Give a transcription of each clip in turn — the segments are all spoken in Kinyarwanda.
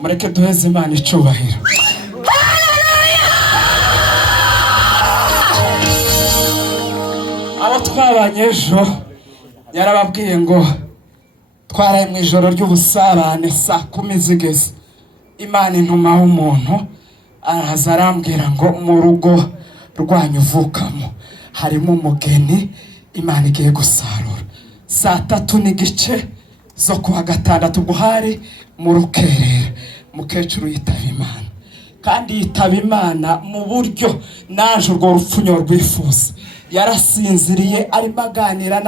mureke duheze Imana icubahiro. Abo twabanye ejo yarababwiye ngo twaraye mu ijoro ry'ubusabane saa 10 zigeze, Imana intumaho umuntu araza arambwira ngo mu rugo rwanyu uvukamo harimo umugeni Imana igiye gusarura. Saa 3 n'igice zo kuwa gatandatu buhari mu rukerera mukecuru yitaba Imana, kandi yitaba Imana mu buryo naje urwo rupfunyo rwifuza. Yarasinziriye arimo aganira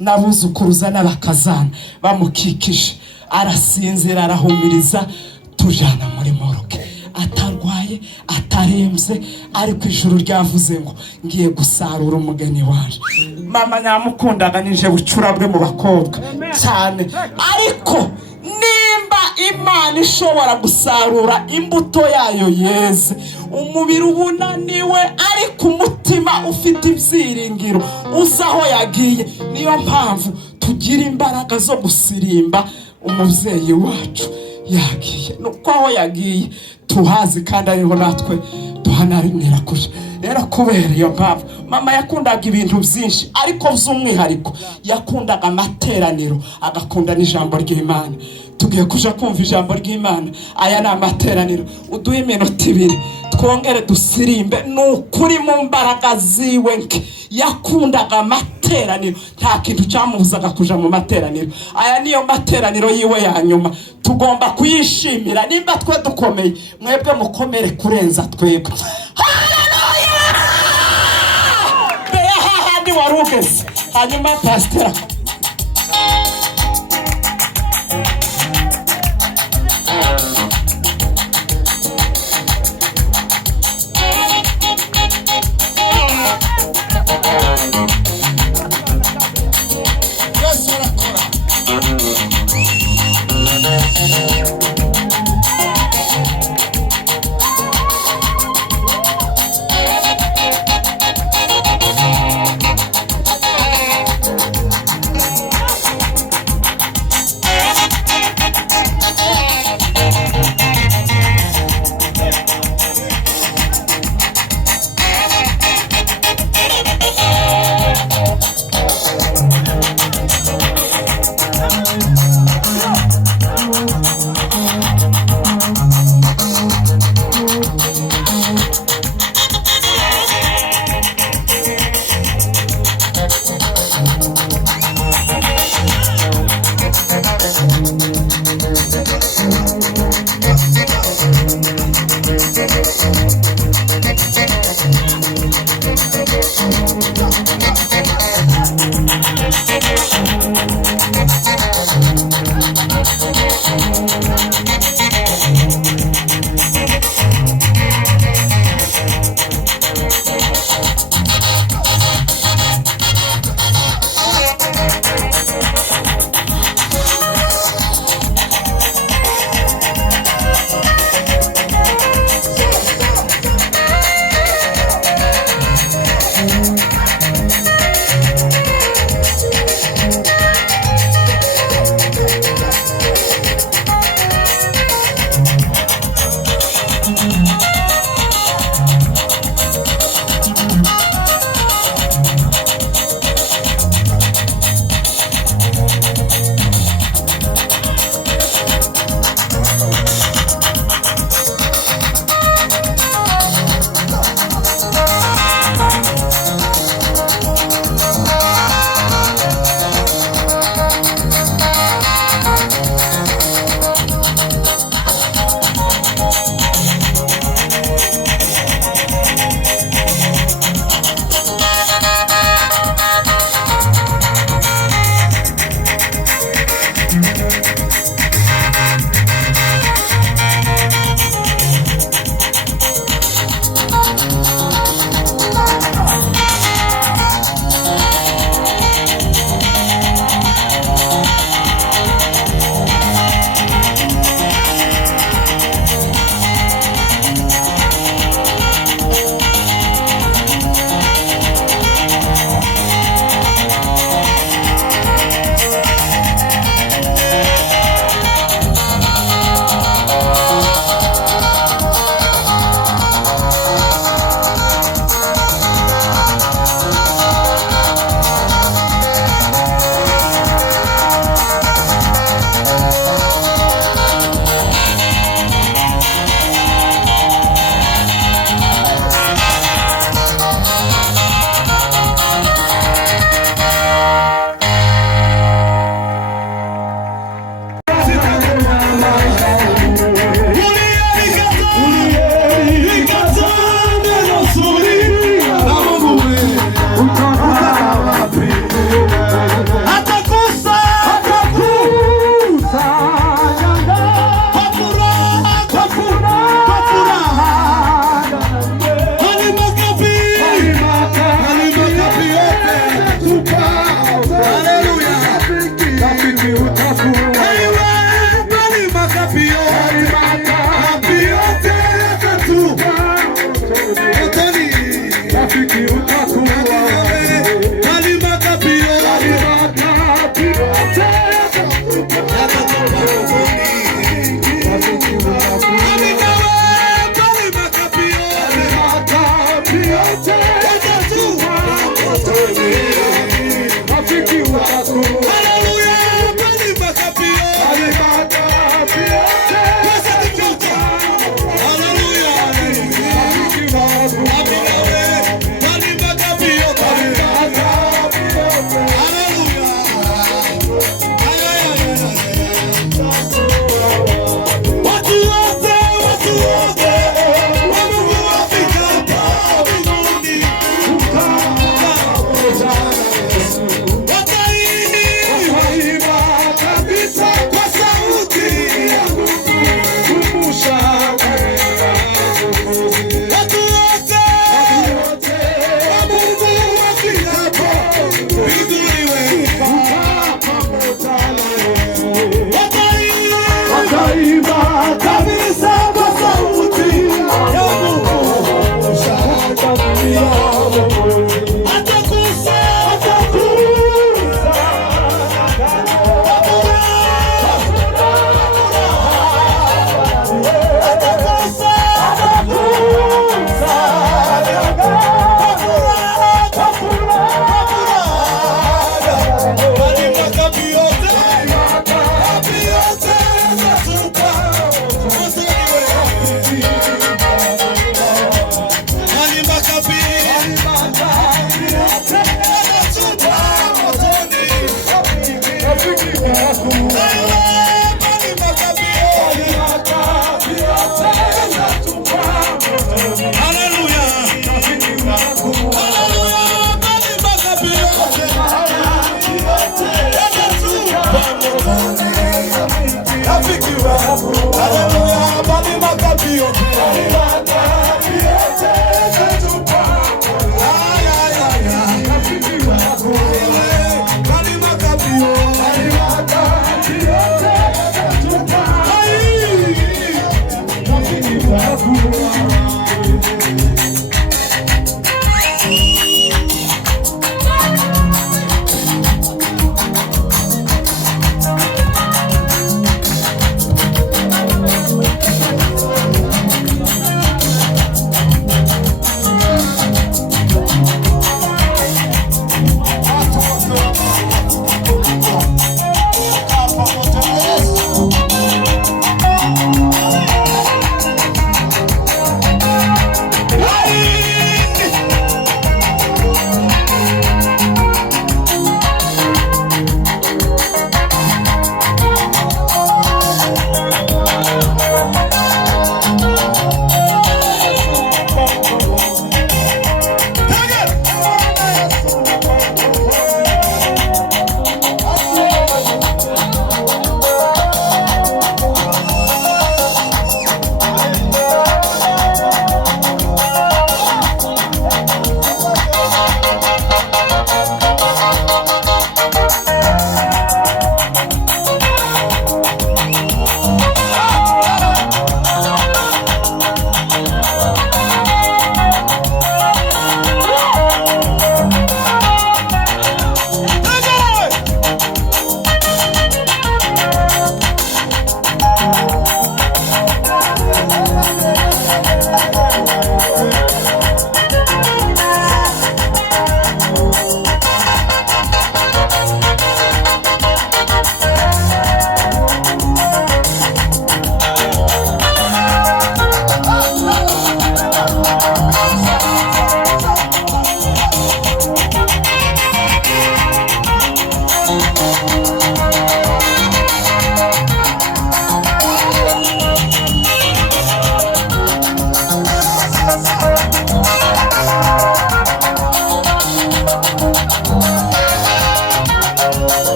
n'abuzukuruza n'abakazana bamukikije, arasinzira arahumiriza, tujana muri moroke atarwaye ataremze, ariko ijuru ryavuze ngo ngiye gusarura umugeni waje. Mama nyamukundaga nije bucura bwe mu bakobwa cyane, ariko nimba Imana ishobora gusarura imbuto yayo yeze, umubiri ubunaniwe ariko umutima ufite ibyiringiro uza aho yagiye. Niyo mpamvu tugira imbaraga zo gusirimba umubyeyi wacu yagiye, nuko aho yagiye tuhazi kandi ariho natwe tuhanarimira kuja. Rero kubera iyo mpamvu mama yakundaga ibintu byinshi, ariko by'umwihariko yakundaga amateraniro, agakunda n'ijambo ry'Imana. Tugiye kuja kumva ijambo ry'Imana. Aya ni amateraniro, uduhe iminota 2 twongere dusirimbe. Nukuri mu mbaraga ziwe nke yakundaga amateraniro, nta kintu cyamubuzaga kuja mu materaniro. Aya niyo materaniro yiwe ya nyuma, tugomba kuyishimira. Nimba twe dukomeye, mwebwe mukomere kurenza twebwe. Haleluya! Beya hahandi warugeze. Hanyuma pastor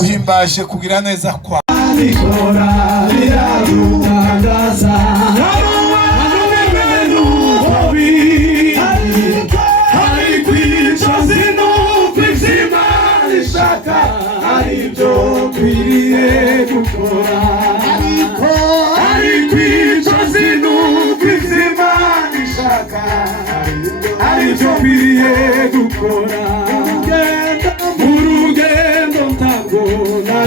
uhimbaje kugira neza kwa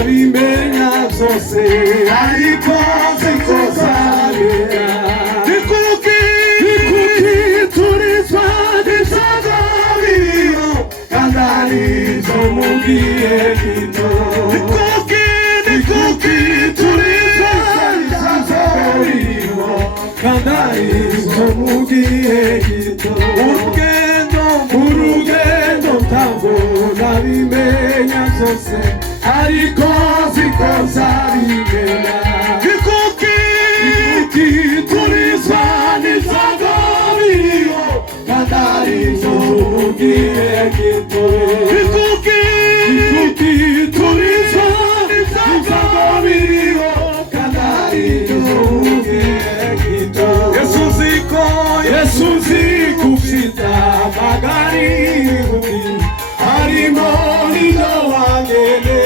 Bimenya zose ariko zikosabira ikuki turizwa disagabiro kandari zo mugiye kito ikuki turizwa disagabiro kandari zo mugiye kito urugendo ntabwo nabimenya zose ariko zikozabimenya ikuki turizwa n'izagabiro kandari zomugiye gito ikuki turizwa n'izagabiro kandari zomugiye gito Yesu ziko ufite amagari harimo niyo wangene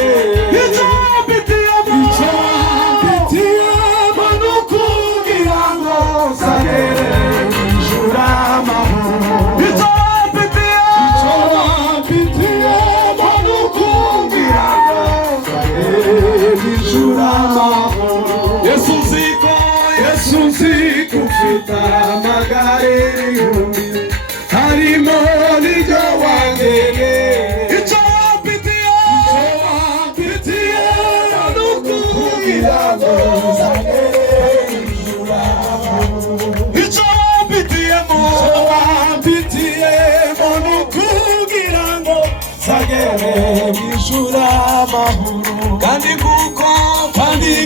kandi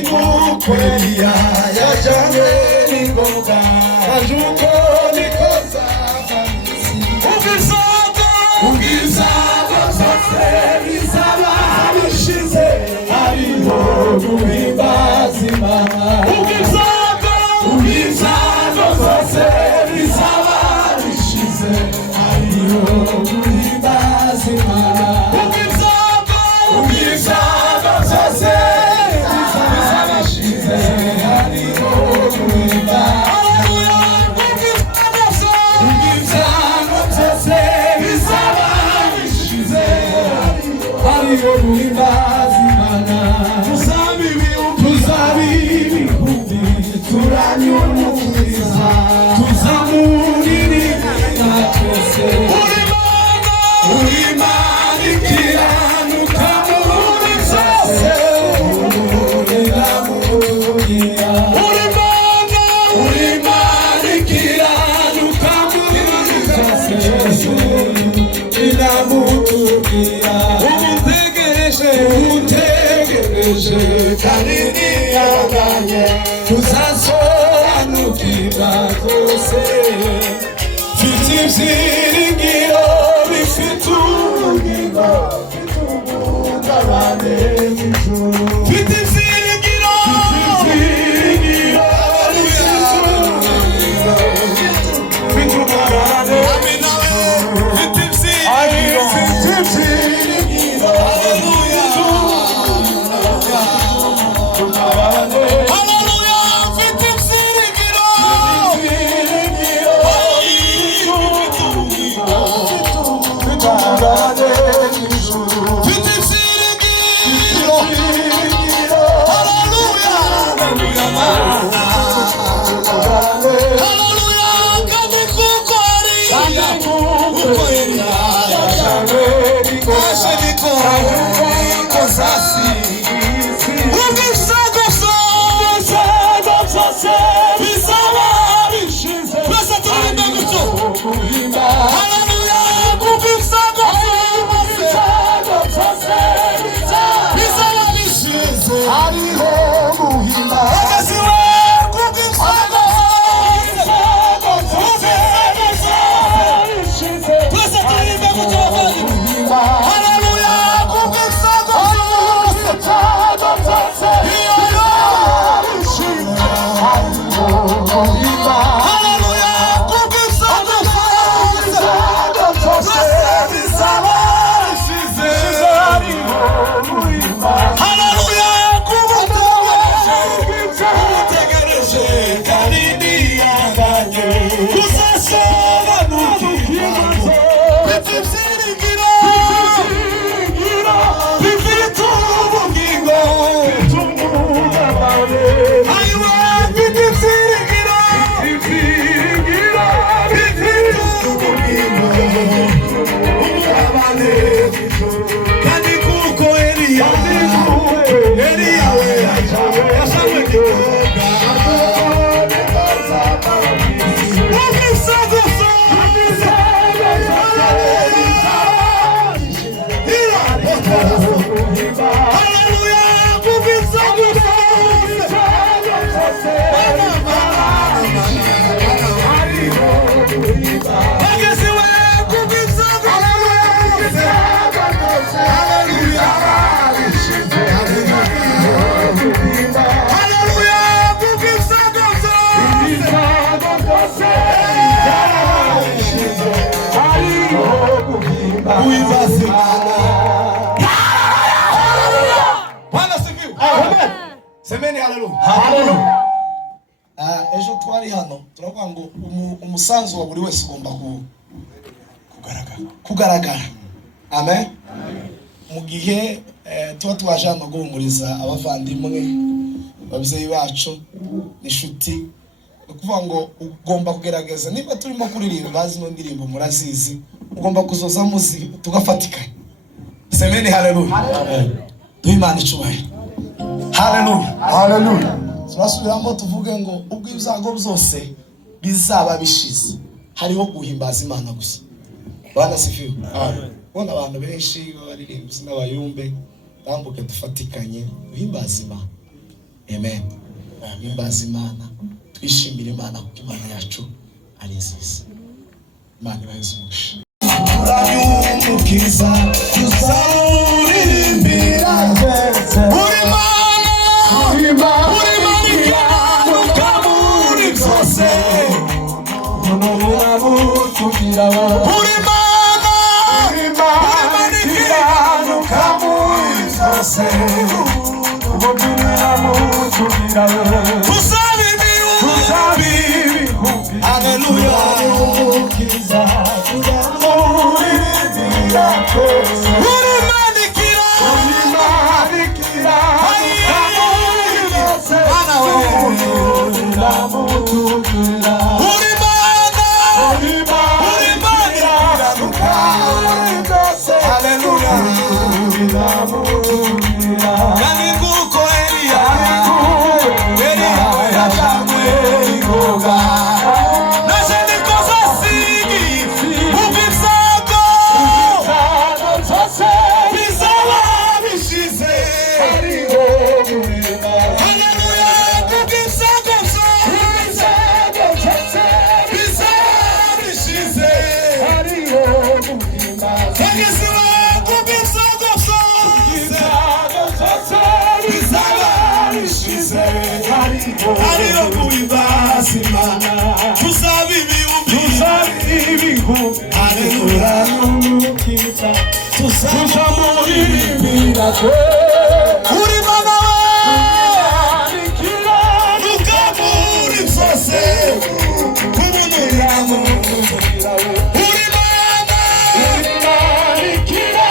kuko Eliya yajanywe n'ingoga ajuko nikoza ubwizago zose bizaba bishize hariho guhimbaza Imana ubwizago zose bizaba bishize hariho guhimbaza Imana ubwizago zose tuzasobanukirwa rwose mfite ibyiringiro bifite ubugingo bw'abane b'ijuru mfite ibyiringiro bifite umubare mfite ibyiringiro kandi kuko Eliya we yashawe n'ikoga Semeni haleluya. Ejo twari hano turavuga ngo umusanzu wa buri wese ugomba kugaragara. Amen. Mu gihe tuba twaje hano guhumuriza abavandimwe babyeyi bacu n'inshuti, ukuvuga ngo ugomba kugerageza niba turimo kuririmba zino ndirimbo murazizi, ugomba kuzoza muzi tugafatikanya. Semeni haleluya. Amen. Duhimana icubahiro. Haleluya. Turasubiramo tuvuge ngo ubwo ibyago byose bizaba bishize hariho guhimbaza Imana gusa. Bwana sifiwe. Bona abantu benshi baririmbye n'abayumbe tambuke dufatikanye guhimbaza Imana. Amen. Guhimbaza Imana, twishimire Imana kuko Imana yacu ari nziza. Imana ibahe umugisha. Urayumukiza tuzamuririmbira uri Mana ukamuri byose unamutugira uri Mana ukamuri byose unamutugira tusabe ibihumbi haleluya umukiza tuzamuririmbira uri manikira Ariyo kuibasi Imana tusabe ibihumbi haleluya umukiza tuzamuririmbira uri Mana anikira ukamuri byose kubunuramo uri Mana anikira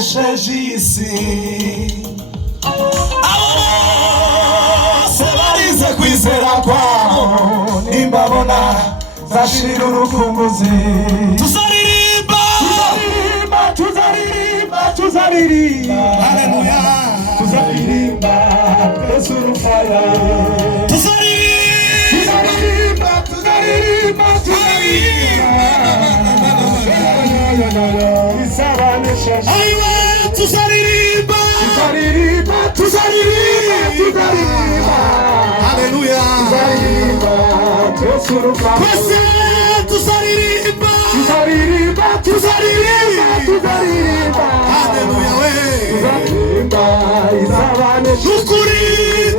Shejisi abo sebarize kwizera kwabo nimbabona zashira urukumbuzi tuzaririmba tuzaririmba, haleluya, tuzaririmba Yesu rufaya, tuzaririmba, tuzaririmba, isabanesheje, aiwe tuzaririmba, tuzaririmba, tuzaririmba, haleluya, tuzaririmba Yesu rufaya, twese tuzaririmba, tuzaririmba, tuzaririmba, tuzaririmba, haleluya we, tuzaririmba isabanesheje, nukuri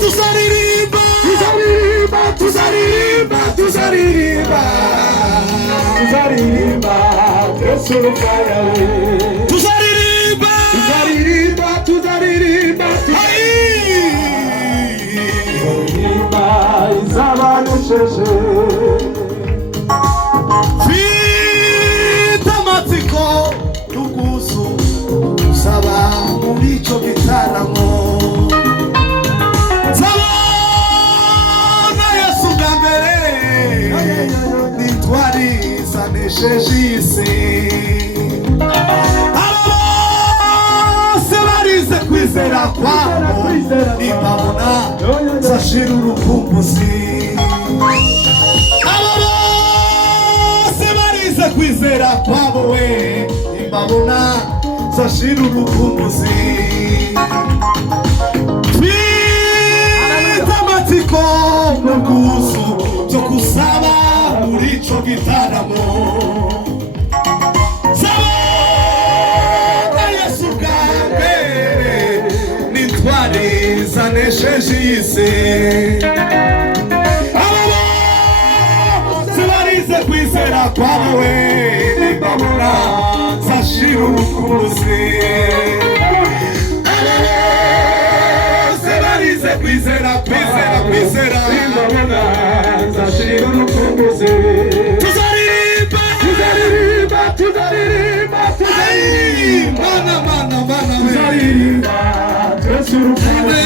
tuzaririmba, tuzaririmba, tuzaririmba, tuzaririmba, tuzaririmba Yesu rufaya, tuzaririmba, tuzaririmba, tuzaririmba, tuzaririmba isabanesheje, mfite amatsiko n'ubwuzu usaba muri icyo gitaramo, nzabona Yesu bwa mbere, nitwarizanesheje isi, abo bose barize kwizera kwabo, nibabona nzashira urukumbuzi, abo bose barize kwizera kwabo we, nibabona nzashira urukumbuzi, mfite amatsiko n'ubwuzu byo kusaba muri ico gitaramo, nzabona Yesu bwa mbere, nitwarizanesheje isi, abo bose barize kwizera kwabo we, nibabona nzashira urukumbuzi, abo bose barize kwizera, kwizera, kwizera, nibabona nzashira urukumbuzi, tuzaririmba, tuzaririmba, tuzaririmba, tuzaririmba, mana we, tuzaririmba Yesu rufaya,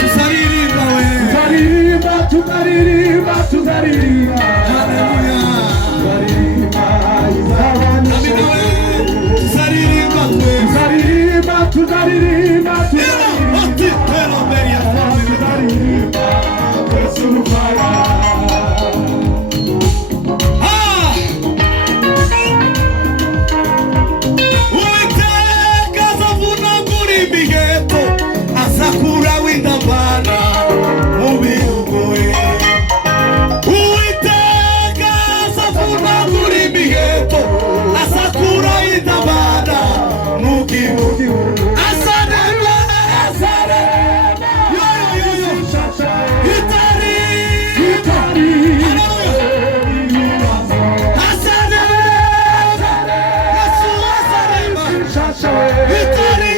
tuzaririmba we, tuzaririmba, tuzaririmba, tuzaririmba, haleluya, tuzaririmba amina we, isabanesheje, tuzaririmba twe, tuzaririmba, tuzaririmba, tuzaririmba, oti pero beria, tuzaririmba Yesu rufaya, Uwiteka azavunagura imiheto, azakura w'indavana mu bihugoye, Uwiteka azavunagura imiheto, azakura w'indavana mu gihugu, azarema, azarema, yoyoyoyo, itari, haleluya, azarema, Yesu azarema, itari,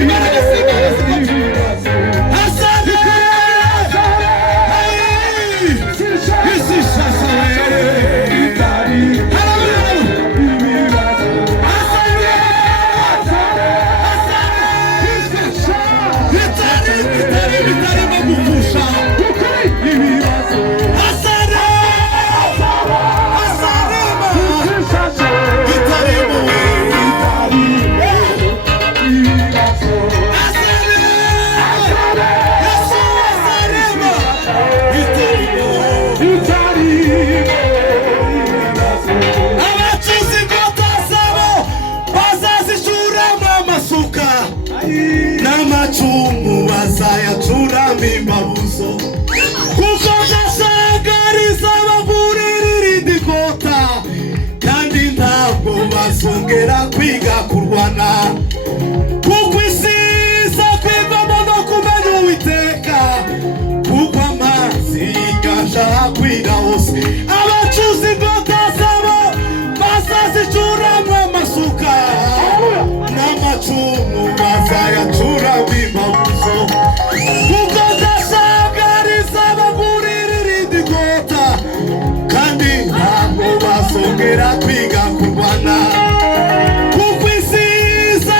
imbaraga z'Imana zigapfa, azarema, isi shasha we, abacuzi ingota zabo bazazicuramo amasuka, n'amacumu bazayacuramo imbabuzo, kuko ndashagariza bagurira irindi kota, kandi ntabwo bazongera kwiga kurwana, kuko isi iza kwigamo no kumenya Uwiteka, kuko amazi yiganje ahakwira hose, abacuzi ingota zabo bazazicuramo amasuka, n'amacumu bazayacuramo imbabuzo, kuko ndashagariza bagurira irindi kota, kandi ntabwo bazongera kwiga kurwana, kuko isi iza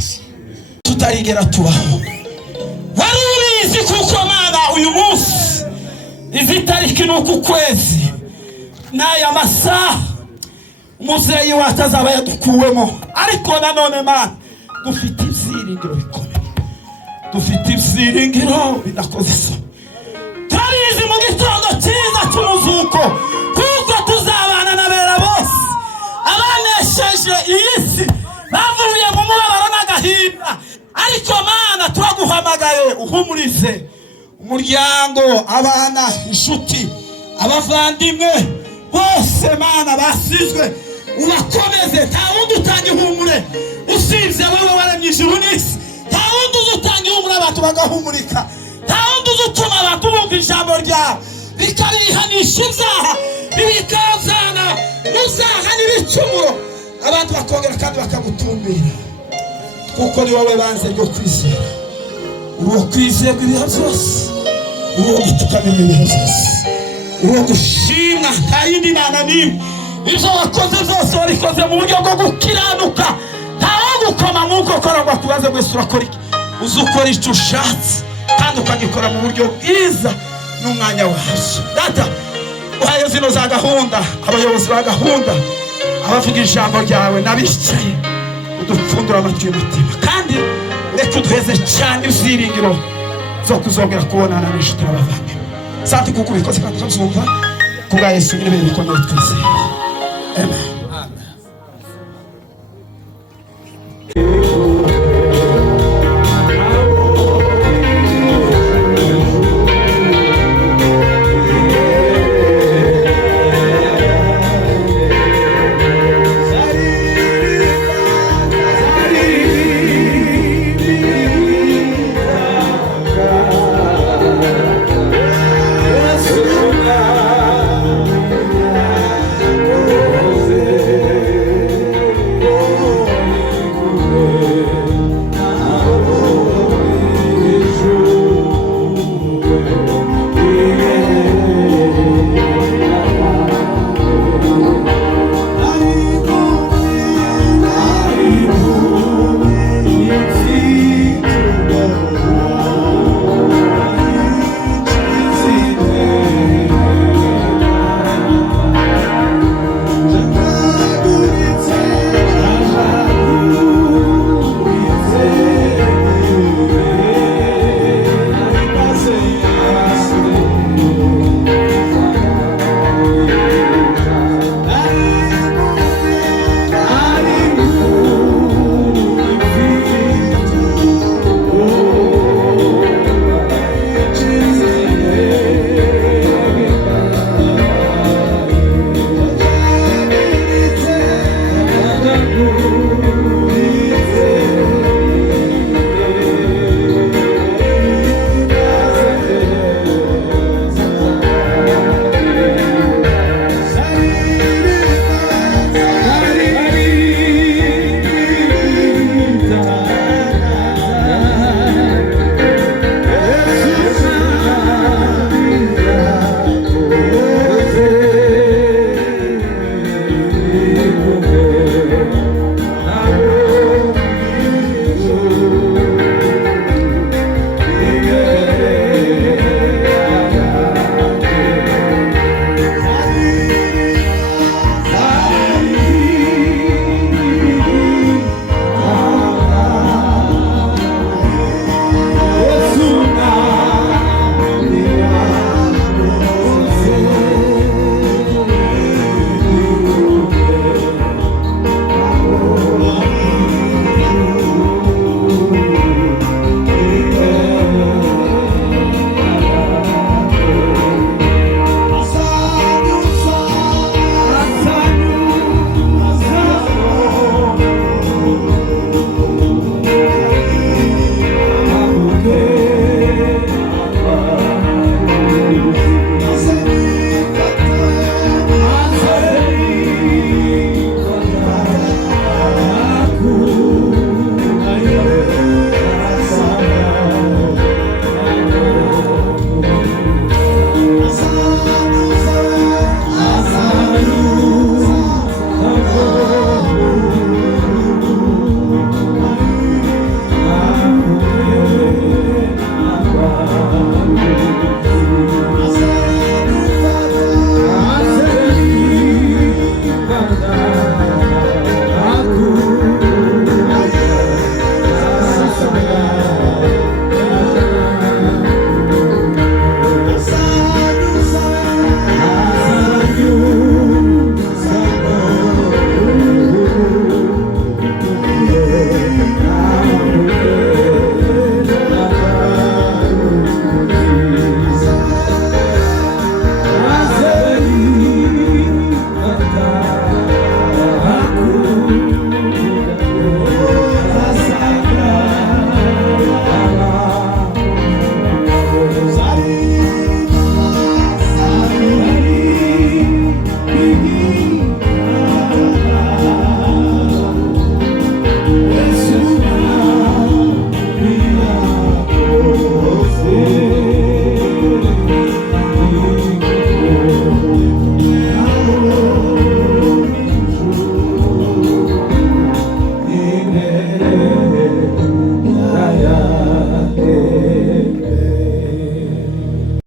amaso. tutarigera tubaho. Wari ubizi kuko Mana uyu munsi izi tariki n'uku kwezi n'aya masaha umuzeyi wacu azaba yadukuwemo, ariko nanone Mana dufite ibyiringiro bikomeye, dufite ibyiringiro bidakoze isoni. Turabizi mu gitondo cyiza cy'umuzuko kuko tuzabana n'abera bose abanesheje iyi si bavuye mu mubabaro n'agahinda. Ariko Mana turaguhamagaye uhumurize umuryango, abana, inshuti, abavandimwe bose Mana basizwe, ubakomeze. Nta wundi utanga ihumure usibye wowe waremye ijuru n'isi. Nta wundi uzutanga ihumure abantu bagahumurika. Nta wundi uzutuma abantu bumva ijambo ryawe bikabihanisha ibyaha bikazana uzaha n'ibicumuro, abantu bakongera kandi bakagutumbira, kuko ni wowe banze ryo kwizera. Uwo kwizerwa ibihe byose, uwo gutukamenya ibihe byose, uwo gushimwa. Nta yindi Mana n'imwe. Ibyo wakoze byose wabikoze mu buryo bwo gukiranuka. Nta wo gukoma mu nkokora ngo akubaze wese urakora iki. Uzi ukora icyo ushatse kandi ukagikora mu buryo bwiza n'umwanya wazo. Data uhaye zino za gahunda, abayobozi ba gahunda, abavuga ijambo ryawe n'abicaye, udupfundura amatwi y'umutima kandi ureke uduheze cyane ibyiringiro zo kuzongera kubonana n'inshuti n'abavandimwe. Sante kuko ubikoze kandi ukabyumva kubwa Yesu nyine bikomeye twizeye. Amen.